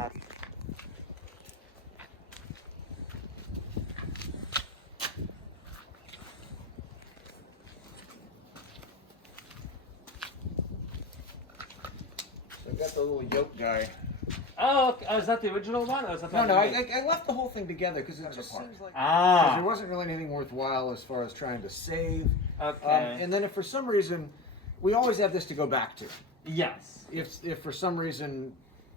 not. I've got the little yoke guy. Oh, okay. Oh, is that the original one? Or is that No, the I left the whole thing together because it just seems like there wasn't really anything worthwhile as far as trying to save. Okay. And then if for some reason, we always have this to go back to. Yes. If for some reason,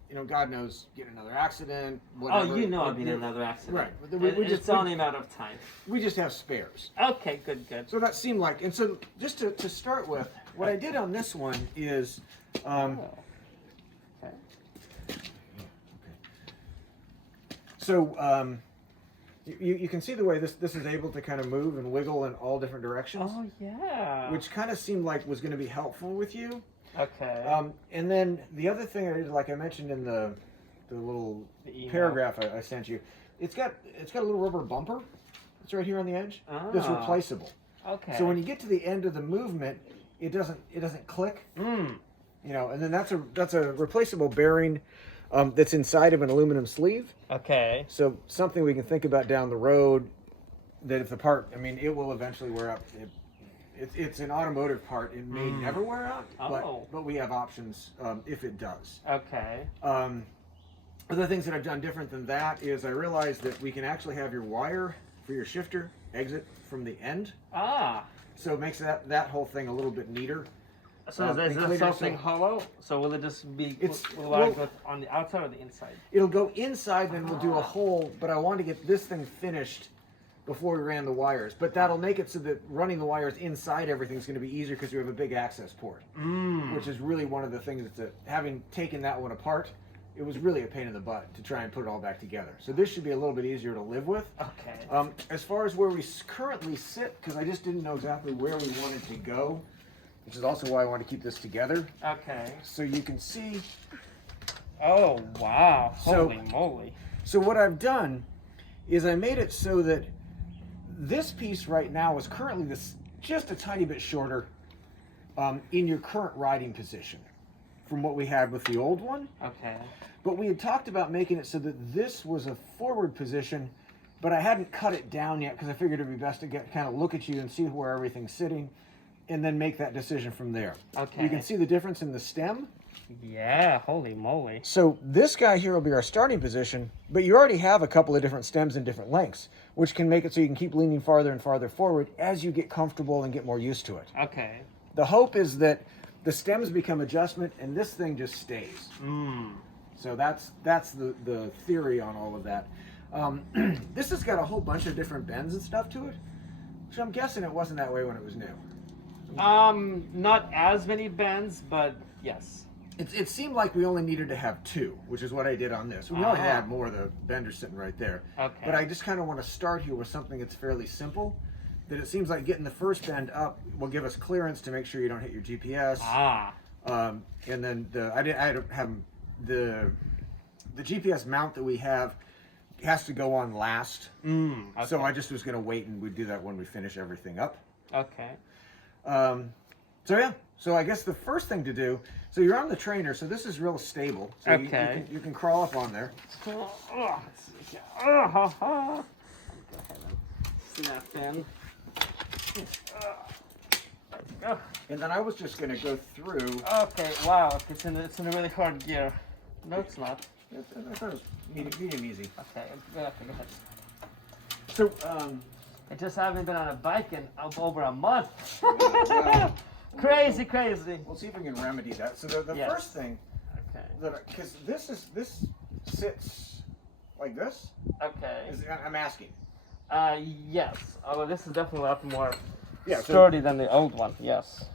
you know, God knows, get another accident, whatever. Oh, you know I've been in another accident. Right. It's only a matter of time. We just have spares. Okay, good, good. So that seemed like, and so just to start with, what I did on this one is, Okay. so you can see the way this is able to kind of move and wiggle in all different directions. Oh, yeah. Which kind of seemed like was going to be helpful with you. Okay. And then the other thing I did, like I mentioned in the little paragraph I sent you, it's got a little rubber bumper. It's right here on the edge. That's replaceable. Okay. So when you get to the end of the movement, it doesn't click. Mm. You know, and then that's a replaceable bearing that's inside of an aluminum sleeve. Okay. So something we can think about down the road, that if the part, I mean, it will eventually wear out. It's an automotive part. It may never wear out, but we have options if it does. Okay. Other things that I've done different than that is I realized that we can actually have your wire for your shifter exit from the end. Ah. So it makes that whole thing a little bit neater. So is this something hollow? So will it just be will it go on the outside or the inside? It'll go inside, then we'll do a hole. But I want to get this thing finished before we ran the wires. But that'll make it so that running the wires inside everything's going to be easier because we have a big access port, which is really one of the things that having taken that one apart, it was really a pain in the butt to try and put it all back together. So this should be a little bit easier to live with. Okay. As far as where we currently sit, because I just didn't know exactly where we wanted to go, which is also why I want to keep this together. Okay. So you can see. Oh, wow. Holy moly. So what I've done is I made it so that this piece right now is currently just a tiny bit shorter in your current riding position from what we had with the old one. Okay. But we had talked about making it so that this was a forward position, but I hadn't cut it down yet because I figured it'd be best to kind of look at you and see where everything's sitting and then make that decision from there. Okay. You can see the difference in the stem. Yeah, holy moly. So this guy here will be our starting position, but you already have a couple of different stems in different lengths, which can make it so you can keep leaning farther and farther forward as you get comfortable and get more used to it. Okay. The hope is that the stems become adjustment and this thing just stays. So that's the theory on all of that. This has got a whole bunch of different bends and stuff to it, which I'm guessing it wasn't that way when it was new. Not as many bends, but yes. It seemed like we only needed to have two, which is what I did on this. We already had more. The bender's sitting right there. Okay. But I just kind of want to start here with something that's fairly simple. That it seems like getting the first bend up will give us clearance to make sure you don't hit your GPS. And then I had to have the GPS mount that we have has to go on last. Okay. So I just was going to wait and we'd do that when we finish everything up. Okay. So yeah, so I guess the first thing to do, so you're on the trainer, so this is real stable. So Okay. you can crawl up on there. See that fin? And then I was just going to go through. Okay, wow, it's in a really hard gear. No, it's not. I thought it was medium easy. Okay, go ahead. So, I just haven't been on a bike in over a month. well, Crazy. We'll see if we can remedy that. So the Yes. first thing, because this sits like this. Okay. I'm asking. Yes. Although this is definitely a lot more Yeah, sturdy than the old one. Yes.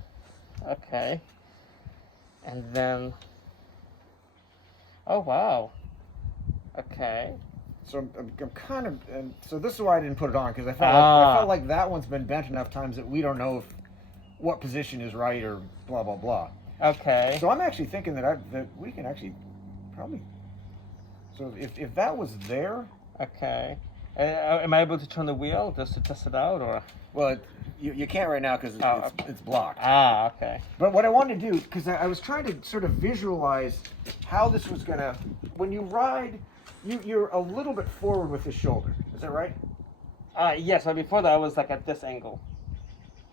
Okay. And then. Oh wow. Okay. So I'm kind of, and so this is why I didn't put it on, because I felt like that one's been bent enough times that we don't know what position is right or blah blah blah. Okay. So I'm actually thinking that we can actually probably. So if that was there. Okay. Am I able to turn the wheel just to test it out, or? Well, you can't right now because it's blocked. Ah, okay. But what I wanted to do, because I was trying to sort of visualize how this was gonna. When you ride, you're a little bit forward with the shoulder. Is that right? Yes. But before that, I was like at this angle.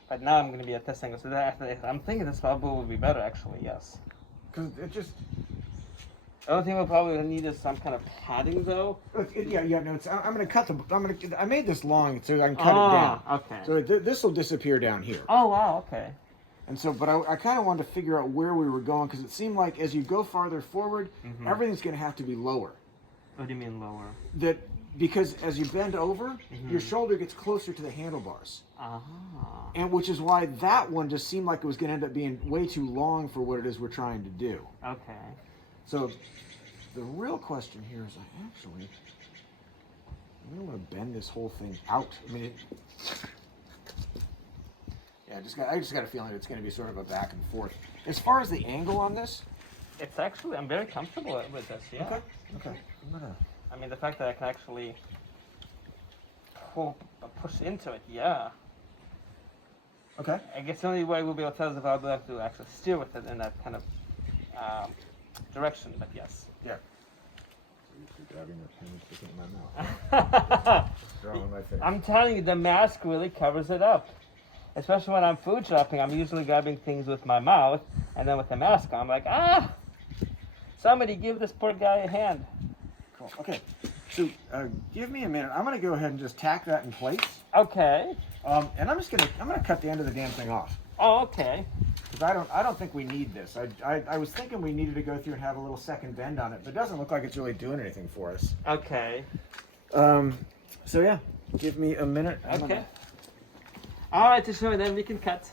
But now I'm going to be at this angle. So I'm thinking this probably would be better, actually. Yes. Because it just. The only thing we'll probably need is some kind of padding, though. Yeah. No. I'm going to cut the. I made this long so I can cut it down. Okay. So this will disappear down here. Oh wow. Okay. And so, but I kind of wanted to figure out where we were going because it seemed like as you go farther forward, everything's going to have to be lower. What do you mean lower? That because as you bend over, your shoulder gets closer to the handlebars. And which is why that one just seemed like it was going to end up being way too long for what it is we're trying to do. Okay. So the real question here is I don't want to bend this whole thing out. I mean, I just got a feeling it's going to be sort of a back and forth. As far as the angle on this, it's actually I'm very comfortable with this. Yeah. Okay. I mean, the fact that I can actually push into it. Yeah. Okay. I guess the only way we'll be able to tell is if I'll be able to actually steer with it in that kind of direction. But yes. Yeah. You're grabbing the pen and sticking it in my mouth. Drawing my face. I'm telling you, the mask really covers it up. Especially when I'm food shopping, I'm usually grabbing things with my mouth, and then with the mask on, I'm like, somebody give this poor guy a hand. Cool. Okay. So give me a minute. I'm going to go ahead and just tack that in place. Okay. And I'm gonna cut the end of the damn thing off. Oh, okay. Because I don't think we need this. I was thinking we needed to go through and have a little second bend on it, but it doesn't look like it's really doing anything for us. Okay. So yeah, give me a minute. Okay. All right, to show, then we can cut.